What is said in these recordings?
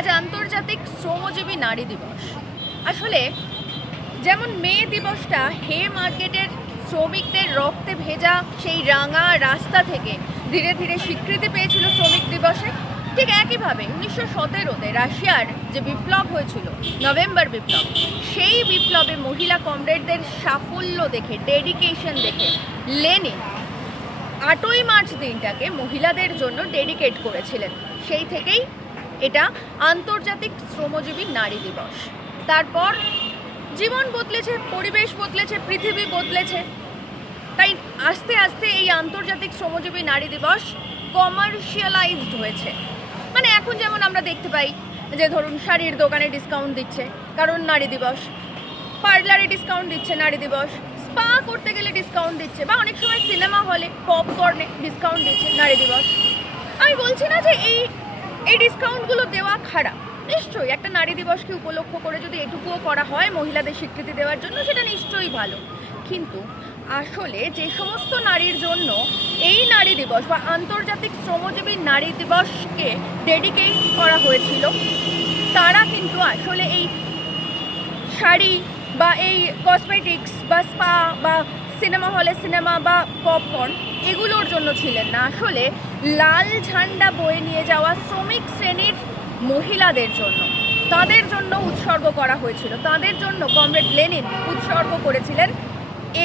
আজ আন্তর্জাতিক শ্রমজীবী নারী দিবস। আসলে যেমন মে দিবসটা হে মার্কেটের শ্রমিকদের রক্তে ভেজা সেই রাঙা রাস্তা থেকে ধীরে ধীরে স্বীকৃতি পেয়েছিল শ্রমিক দিবসে, ঠিক একইভাবে উনিশশো সতেরোতে রাশিয়ার যে বিপ্লব হয়েছিল, নভেম্বর বিপ্লব, সেই বিপ্লবে মহিলা কমরেডদের সাফল্য দেখে ডেডিকেশন দেখে লেনিন আটই মার্চ দিনটাকে মহিলাদের জন্য ডেডিকেট করেছিলেন। সেই থেকেই এটা আন্তর্জাতিক শ্রমজীবী নারী দিবস। তারপর জীবন বদলেছে, পরিবেশ বদলেছে, পৃথিবী বদলেছে। তাই আস্তে আস্তে এই আন্তর্জাতিক শ্রমজীবী নারী দিবস কমার্শিয়ালাইজড হয়েছে। মানে এখন যেমন আমরা দেখতে পাই যে ধরুন শাড়ির দোকানে ডিসকাউন্ট দিচ্ছে, কারণ নারী দিবস। পার্লারে ডিসকাউন্ট দিচ্ছে নারী দিবস। স্পা করতে গেলে ডিসকাউন্ট দিচ্ছে বা অনেক সময় সিনেমা হলে পপকর্নে ডিসকাউন্ট দিচ্ছে নারী দিবস। আমি বলছি না যে এই এই ডিসকাউন্টগুলো দেওয়া খারাপ। নিশ্চয়ই একটা নারী দিবসকে উপলক্ষ করে যদি এটুকুও করা হয় মহিলাদের স্বীকৃতি দেওয়ার জন্য, সেটা নিশ্চয়ই ভালো। কিন্তু আসলে যে সমস্ত নারীর জন্য এই নারী দিবস বা আন্তর্জাতিক শ্রমজীবী নারী দিবসকে ডেডিকেট করা হয়েছিল, তারা কিন্তু আসলে এই শাড়ি বা এই কসমেটিক্স বা স্পা বা সিনেমা হলে সিনেমা বা পপকর্ন এগুলোর জন্য ছিলেন না। আসলে লাল ঝান্ডা বয়ে নিয়ে যাওয়া শ্রমিক শ্রেণির মহিলাদের জন্য, তাদের জন্য উৎসর্গ করা হয়েছিল। তাদের জন্য কমরেড লেনিন উৎসর্গ করেছিলেন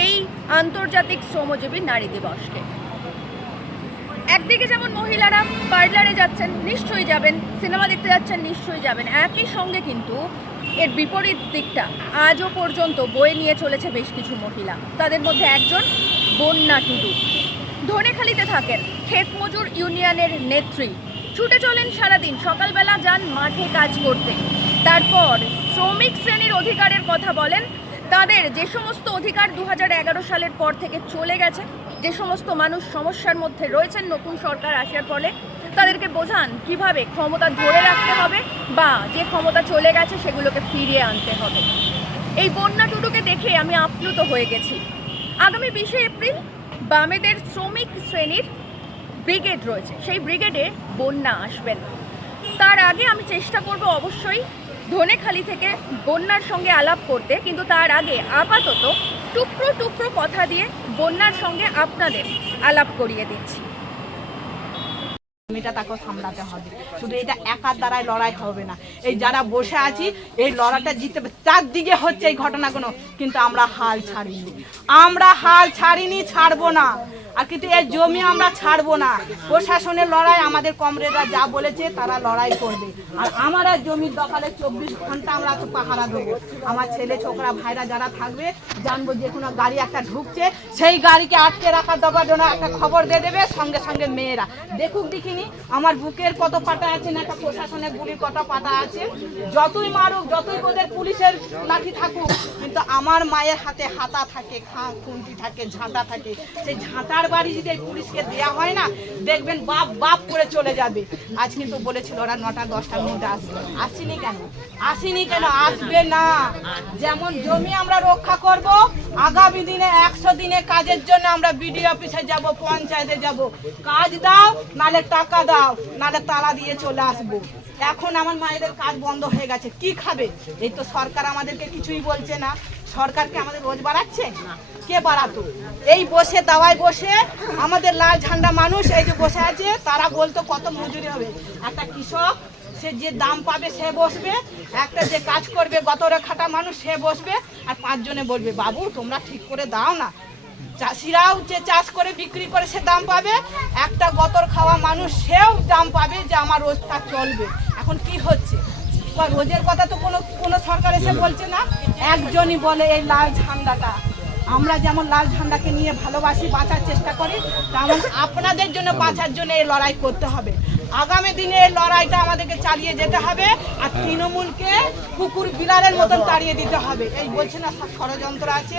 এই আন্তর্জাতিক শ্রমজীবী নারী দিবসকে। একদিকে যেমন মহিলারা পার্লারে যাচ্ছেন, নিশ্চয়ই যাবেন, সিনেমা দেখতে যাচ্ছেন, নিশ্চয়ই যাবেন, একই সঙ্গে কিন্তু এর বিপরীত দিকটা, আজও পর্যন্ত বয়ে নিয়ে চলেছে বেশ কিছু মহিলা। তাদের মধ্যে একজন বন্যা টুডু ধনেখালিতে থাকেন ক্ষেত মজুর ইউনিয়নের নেত্রী। ছুটে চলেন সারাদিন, সকালবেলা যান মাঠে কাজ করতে। তারপর শ্রমিক শ্রেণির অধিকারের কথা বলেন, তাদের যে সমস্ত অধিকার দু হাজার এগারো সালের পর থেকে চলে গেছে, যে সমস্ত মানুষ সমস্যার মধ্যে রয়েছেন, নতুন সরকার আসার ফলে তাদেরকে বোঝান কীভাবে ক্ষমতা ধরে রাখতে হবে বা যে ক্ষমতা চলে গেছে সেগুলোকে ফিরিয়ে আনতে হবে। এই বন্যা টুডুকে দেখে আমি আপ্লুত হয়ে গেছি। আগামী বিশে এপ্রিল বামেদের শ্রমিক শ্রেণির ব্রিগেড রয়েছে। সেই ব্রিগেডে বন্যা আসবেন তার আগে আমি চেষ্টা করব অবশ্যই ধনেখালি থেকে বন্যার সঙ্গে আলাপ করতে, কিন্তু তার আগে আপাতত টুকরো টুকরো কথা দিয়ে বন্যার সঙ্গে আপনাদের আলাপ করিয়ে দিচ্ছি। এটা তাকে সামলাতে হবে। শুধু এটা একার দ্বারাই লড়াই হবে না। এই যারা বসে আছি, এই লড়াইটা জিতে। চারদিকে হচ্ছে এই ঘটনাগুলো, কিন্তু আমরা হাল ছাড়িনি। আমরা হাল ছাড়িনি, ছাড়বো না। আর কিন্তু এই জমি আমরা ছাড়বো না। প্রশাসনের লড়াই আমাদের কমরেডরা যা বলেছে তারা লড়াই করবে। আর আমরা জমির দখলে চব্বিশ ঘণ্টা আমরা তো পাহারা দেবো। আমার ছেলে, ছোকরা, ভাইরা যারা থাকবে, জানব যে কোনো গাড়ি একটা ঢুকছে, সেই গাড়িকে আটকে রাখার দেওয়ার জন্য একটা খবর দিয়ে দেবে, সঙ্গে সঙ্গে মেয়েরা। দেখুক দেখিনি, আমার বুকের কত পাটা আছে না একটা প্রশাসনের গুলির কত পাটা আছে। যতই মারুক, যতই ওদের পুলিশের লাঠি থাকুক, কিন্তু আমার মায়ের হাতে হাতা থাকে, খা, খুন্তি থাকে, ঝাঁটা থাকে। সেই ঝাঁটার বাড়ি যদি এই পুলিশকে দেওয়া হয় না, দেখবেন বাপ বাপ করে চলে যাবে। আজ কিন্তু বলেছিল ওরা নটা, দশটার মধ্যে আসবে। আসেনি কেন? আসেনি কেন? আসবে না। যেমন জমি আমরা রক্ষা করব, আগামী দিনে একশো দিনে কাজের জন্য আমরা বিডিও অফিসে যাব, পঞ্চায়েতে যাব। কাজ দাও, নালে টাকা দাও, নালে তালা দিয়ে চলে আসব। এখন আমার মায়েদের কাজ বন্ধ হয়ে গেছে। কি খাবে? এই তো সরকার আমাদেরকে কিছুই বলছে না। সরকারকে আমাদের রোজ বাড়াচ্ছে? কে বাড়াতো? এই বসে, দাওয়ায় বসে, আমাদের লাল ঝান্ডা মানুষ এই যে বসে আছে, তারা বলতো কত মজুরি হবে। একটা কৃষক, সে যে দাম পাবে, সে বসবে। একটা যে কাজ করবে, গত খাটা মানুষ, সে বসবে। আর পাঁচজনে বলবে, বাবু, তোমরা ঠিক করে দাও না। চাষিরাও যে চাষ করে, বিক্রি করে, সে দাম পাবে। একটা গতর খাওয়া মানুষ, সেও দাম পাবে যে, আমার রোজটা চলবে। এখন কি হচ্ছে? রোজের কথা তো কোনো কোনো সরকার এসে বলছে না। একজনই বলে এই লাল ঝান্ডাটা। আমরা যেমন লাল ঝান্ডাকে নিয়ে ভালোবাসি বাঁচার চেষ্টা করি তেমন আপনাদের জন্য বাঁচার জন্য এই লড়াই করতে হবে। আগামী দিনে এই লড়াইটা আমাদেরকে চালিয়ে যেতে হবে আর তৃণমূলকে কুকুর বিড়ালের মতন তাড়িয়ে দিতে হবে। এই বলছে না সব ষড়যন্ত্র আছে।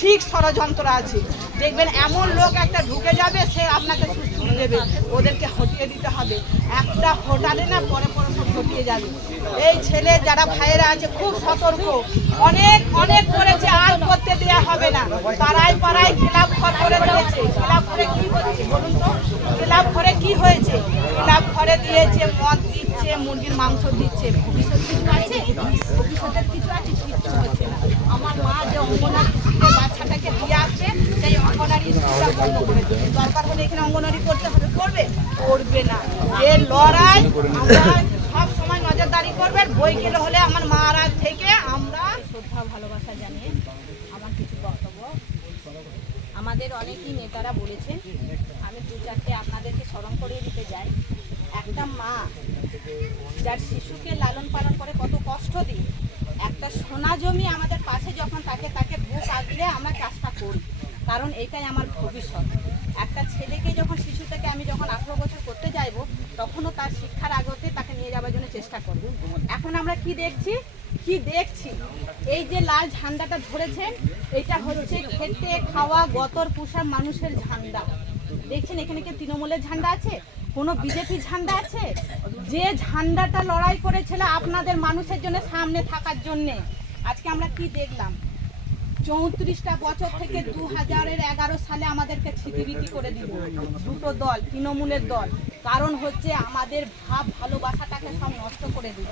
ঠিক ষড়যন্ত্র আছে। দেখবেন এমন লোক একটা ঢুকে যাবে, সে আপনাকে সুস্থ দেবে। ওদেরকে হটিয়ে দিতে হবে। একটা হটালে না পরে পরে সব হটিয়ে যাবে। এই ছেলে যারা ভাইয়েরা আছে, খুব সতর্ক। অনেক অনেক করেছে, আর করতে দেওয়া হবে না। পাড়ায় পাড়ায় ক্লাব ঘর করে দিয়েছে। ক্লাব ঘরে কি হচ্ছে বলুন তো? ক্লাব ঘরে কি হয়েছে? ক্লাব ঘরে দিয়েছে মদ দিচ্ছে, মুরগির মাংস দিচ্ছে ভবিষ্যৎ কিছু আছে? ভবিষ্যতের কিছু আছে কিচ্ছু হচ্ছে না। আমার মা যে অঙ্গনারী স্কুলে বাচ্চাটাকে দিয়ে আসবে, সেই অঙ্গনারী স্কুলটা বন্ধ করে দেবে। দরকার হলে এখানে অঙ্গনারী করতে হবে। করবে? করবে না। এর লড়াই, আমরা সব সময় নজরদারি করবে। বই গেলে হলে আমার মহারাজ থেকে আমরা শ্রদ্ধা, ভালোবাসা জানিয়ে আমার কিছু বক্তব্য আমাদের অনেকই নেতারা বলেছেন, আমি দু চারটে আপনাদেরকে স্মরণ করিয়ে দিতে যাই একটা মা যার শিশুকে লালন পালন করে কত কষ্ট দিয়ে। একটা সোনা জমি আমাদের পাশে যখন তাকে তাকে বুক আগলে আমরা চাষটা করি। কারণ এইটাই আমার ভবিষ্যৎ। একটা ছেলেকে যখন শিশু থেকে আমি যখন আঠেরো বছর করতে যাইব, তখনও তার শিক্ষার আগতে তাকে নিয়ে যাওয়ার জন্য চেষ্টা করব। এখন আমরা কি দেখছি? কি দেখছি? এই যে লাল ঝান্ডাটা ধরেছেন, এটা হচ্ছে খেতে, খাওয়া, গতর পোষার মানুষের ঝান্ডা। দেখছেন এখানে কি তৃণমূলের ঝান্ডা আছে? কোনো বিজেপি ঝান্ডা আছে? যে ঝান্ডাটা লড়াই করেছিল আপনাদের মানুষের জন্য সামনে থাকার জন্যে। আজকে আমরা কি দেখলাম? চৌত্রিশটা বছর থেকে দু হাজারের এগারো সালে আমাদেরকে ছিটিবিটি করে দিল। দুটো দল, তৃণমূলের দল। কারণ হচ্ছে আমাদের ভাব ভালোবাসাটাকে সব নষ্ট করে দিল।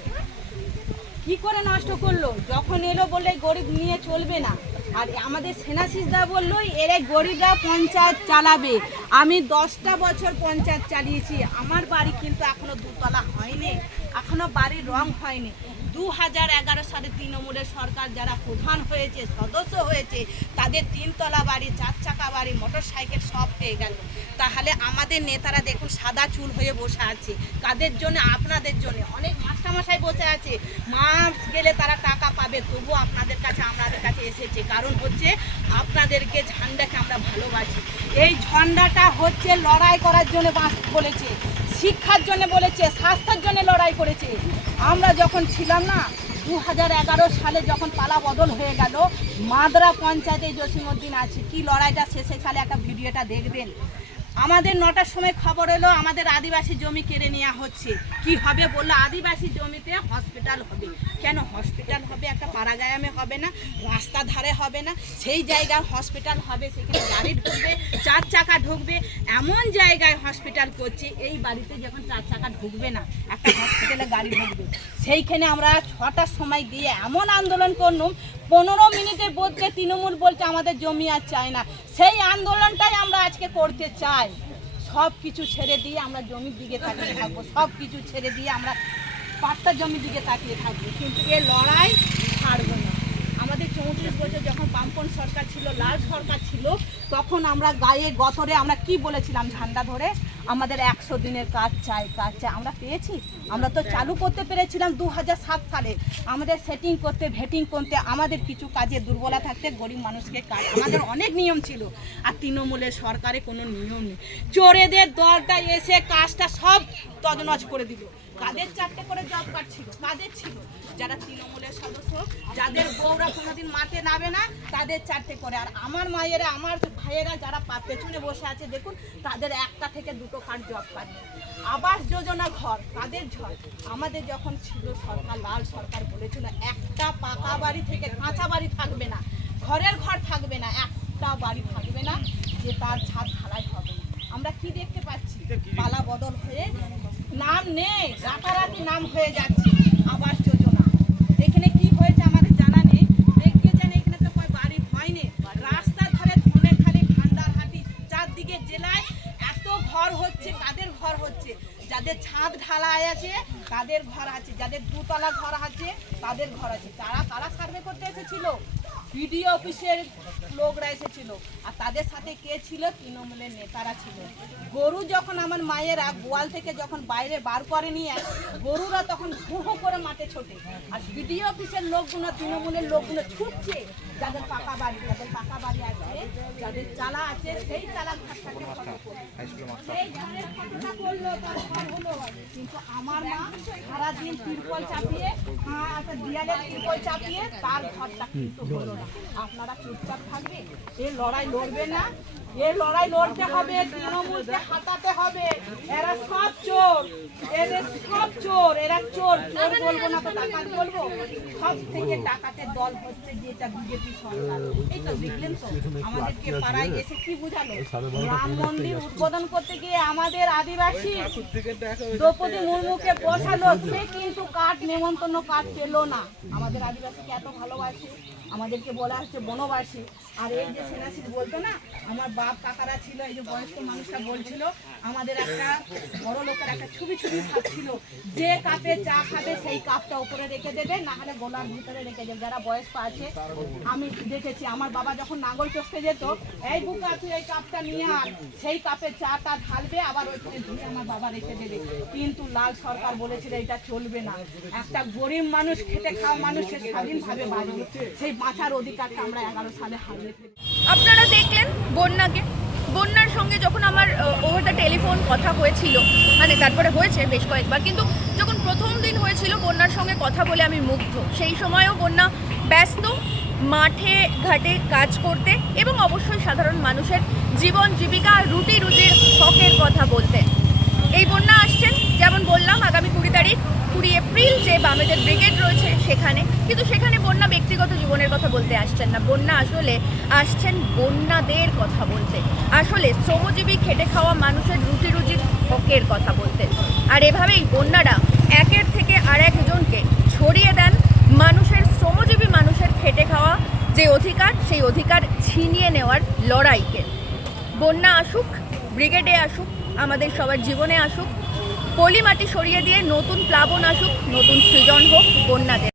কি করে নষ্ট করল? যখন এলো বলে গরিব নিয়ে চলবে না। আর আমাদের সেনাশিসদা বলল, এরে গরিবরা পঞ্চায়েত চালাবে। আমি দশটা বছর পঞ্চায়েত চালিয়েছি। আমার বাড়ি কিন্তু এখনও দুতলা হয়নি। এখনও বাড়ির রং হয়নি। দু হাজার এগারো সালে তৃণমূলের সরকার যারা প্রধান হয়েছে, সদস্য হয়েছে, তাদের তিনতলা বাড়ি, চার চাকা বাড়ি মোটর সাইকেল সব পেয়ে গেল। তাহলে আমাদের নেতারা দেখুন সাদা চুল হয়ে বসে আছে। কাদের জন্য? আপনাদের জন্য। অনেক মাস্টারমশাই বসে আছে। মাস গেলে তারা টাকা পাবে, তবু আপনাদের কাছে, আমাদের কাছে এসেছে। কারণ হচ্ছে, আপনাদেরকে ঝান্ডাকে আমরা ভালোবাসি। এই ঝান্ডাটা হচ্ছে লড়াই করার জন্য বাঁচ বলেছে। শিক্ষার জন্য বলেছে, স্বাস্থ্যের জন্য লড়াই করেছে। আমরা যখন ছিলাম না দু হাজার এগারো সালে যখন পালা বদল হয়ে গেল, মাদরা পঞ্চায়েতে জসিমউদ্দিন আছে। কি লড়াইটা শেষে খালে একটা ভিডিওটা দেখবেন। আমাদের নটার সময় খবর এলো, আমাদের আদিবাসী জমি কেড়ে নেওয়া হচ্ছে। কি হবে বলল? আদিবাসী জমিতে হসপিটাল হবে। কেন হসপিটাল হবে? একটা পাড়াগায়ামে হবে না? রাস্তা ধারে হবে না? সেই জায়গায় হসপিটাল হবে, সেখানে গাড়ি ঢুকবে, চার চাকা ঢুকবে, এমন জায়গায় হসপিটাল করছে। এই বাড়িতে যখন চার চাকা ঢুকবে না, একটা হসপিটালে গাড়ি ঢুকবে। সেইখানে আমরা ছটার সময় গিয়ে এমন আন্দোলন করলাম পনেরো মিনিটের মধ্যে তৃণমূল বলছে, আমাদের জমি আর চাই না। সেই আন্দোলনটাই আমরা আজকে করতে চাই। সব কিছু ছেড়ে দিয়ে আমরা জমির দিকে তাকিয়ে থাকব। সব কিছু ছেড়ে দিয়ে আমরা পাট্টা জমির দিকে তাকিয়ে থাকব। কিন্তু এ লড়াই ছাড়বো না। আমাদের চৌত্রিশ বছর যখন বামপন সরকার ছিল, লাল সরকার ছিল, তখন আমরা গায়ে গতরে আমরা কি বলেছিলাম ঝান্ডা ধরে? আমাদের একশো দিনের কাজ চাই কাজ চাই। আমরা পেয়েছি? আমরা তো চালু করতে পেরেছিলাম দু হাজার সাত সালে। আমাদের সেটিং করতে ভেটিং করতে, আমাদের কিছু কাজে দুর্বলা থাকতে গরিব মানুষকে কাজ। আমাদের অনেক নিয়ম ছিল, আর তৃণমূলের সরকারে কোনো নিয়ম নেই। চোরেদের দলটা এসে কাজটা সব তদনজ করে দিল। কাদের চারটে করে জব কার্ড ছিল? কাদের ছিল? যারা তৃণমূলের সদস্য, যাদের বউরা কোনোদিন মাঠে নামে না, তাদের চারটে করে। আর আমার মায়েরা, আমার ভাইয়েরা যারা পেছনে বসে আছে দেখুন তাদের একটা থেকে দুটো card job card Awas Yojana ঘর তাদের ঝড়। আমাদের যখন ছিল সরকার লাল সরকার বলেছিল একটা পাকা বাড়ি থেকে কাঁচা বাড়ি থাকবে না ঘরের ঘর থাকবে না একটা বাড়ি থাকবে না যে তার ছাদ ঢালাই হবে না। আমরা কি দেখতে পাচ্ছি? পালা বদল হয়ে নাম নেই রাতারাতি নাম হয়ে যাচ্ছে আবাস যোজনা। এখানে কি হয়েছে আমাদের জানা নেই দেখেছেন এখানে তো কয় বাড়ি হয়নি রাস্তা ধারে ধনে খালি ভান্ডার হাটি চারদিকে জেলায় এত ঘর হচ্ছে কাদের ঘর হচ্ছে যাদের ছাদ ঢালাই আছে, তাদের ঘর আছে, যাদের দুতলা ঘর আছে, তাদের ঘর আছে। তারা তারা সার্ভে করতে এসেছিল বিডিও অফিসের লোকরা এসেছিল। আর তাদের সাথে কে ছিল? তৃণমূলের নেতারা ছিল। গরু যখন আমার মায়েরা গোয়াল থেকে যখন বাইরে বার করে নিয়ে গরুরা তখন ঘু ঘু করে মাঠে ছোটে। আর বিডিও অফিসের লোকগুলো, তৃণমূলের লোকগুলো ছুটছে যাদের পাকা বাড়ি, যাদের পাকা বাড়ি আছে, যাদের চালা আছে, সেই চালা হলো, কিন্তু আমার মা সারাদিন তিরপল চাপিয়ে দিয়ালে তিরপল চাপিয়ে তার ঘরটা কিন্তু হলো না। আপনারা চুপচাপ থাকবে, এ লড়াই লড়বে না, এ লড়াই লড়তে হবে, তৃণমূলকে হাতাতে হবে, এরা সব চোর। চোর এরা চোর। চোর বলব না তো ডাকাত বলব। সব থেকে ডাকাতের দল হচ্ছে যেটা বিজেপি সরকার। এই তো দেখলেন তো আমাদেরকে পাড়ায় এসে কি বুঝালো? রাম মন্দির উদ্বোধন করতে গিয়ে আমাদের আদিবাসী দ্রৌপদী মুর্মুকে বসালো সে কিন্তু কাঠ নেমন্তন্ন কাঠ পেল না। আমাদের আদিবাসীকে এত ভালোবাসে। আমাদেরকে বলা হচ্ছে বনবাসী। আর এই যে সেনাশীল বলতো না, আমার বাপ কাকারা ছিল, এই যে বয়স্ক মানুষটা বলছিল, আমাদের একটা বড় লোকের একটা ছবি ছবি ছিল যে কাপে চা খাবে সেই কাপটা উপরে রেখে দেবে না হলে গোলার ভিতরে রেখে দেবে। যারা বয়স্ক আছে, আমি দেখেছি, আমার বাবা যখন নাঙ্গল চষতে যেত, এই বুকা, তুই এই কাপটা নিয়ে আয়, সেই কাপে চাটা ঢালবে, আবার ওইখানে ধুয়ে আমার বাবা রেখে দেবে। কিন্তু লাল সরকার বলেছিল, এটা চলবে না। একটা গরিব মানুষ খেতে খাওয়া মানুষকে স্বাধীনভাবে বাঁচবে। সেই বাঁচার অধিকারটা আমরা এগারো সালে হারিয়ে আপনারা দেখলেন বন্যাকে। বন্যার সঙ্গে যখন আমার ওভার দ্য টেলিফোন কথা হয়েছিল মানে তারপরে হয়েছে বেশ কয়েকবার, কিন্তু যখন প্রথম দিন হয়েছিল বন্যার সঙ্গে কথা বলে আমি মুগ্ধ। সেই সময়ও বন্যা ব্যস্ত, মাঠে, ঘাটে কাজ করতে এবং অবশ্যই সাধারণ মানুষের জীবন, জীবিকা রুটি রুটির হকের কথা বলতে। এই বন্যা আসছেন যেমন বললাম, আগামী কুড়ি তারিখ কুড়ি এপ্রিল যে বামেদের ব্রিগেড রয়েছে সেখানে, কিন্তু সেখানে বন্যা ব্যক্তিগত জীবনের কথা বলতে আসছেন না। বন্যা আসলে আসছেন বন্যাদের কথা বলতে। আসলে শ্রমজীবী খেটে খাওয়া মানুষের রুটি রুজির হকের কথা বলতে। আর এভাবেই বন্যারা একের থেকে আর একজনকে ছড়িয়ে দেন মানুষের, শ্রমজীবী মানুষের খেটে খাওয়া যে অধিকার, সেই অধিকার ছিনিয়ে নেওয়ার লড়াইকে। বন্যা আসুক, ব্রিগেডে আসুক, আমাদের সবার জীবনে আসুক পলি মাটি সরিয়ে দিয়ে নতুন প্লাবন আসুক নতুন সৃজন হোক বন্যাদের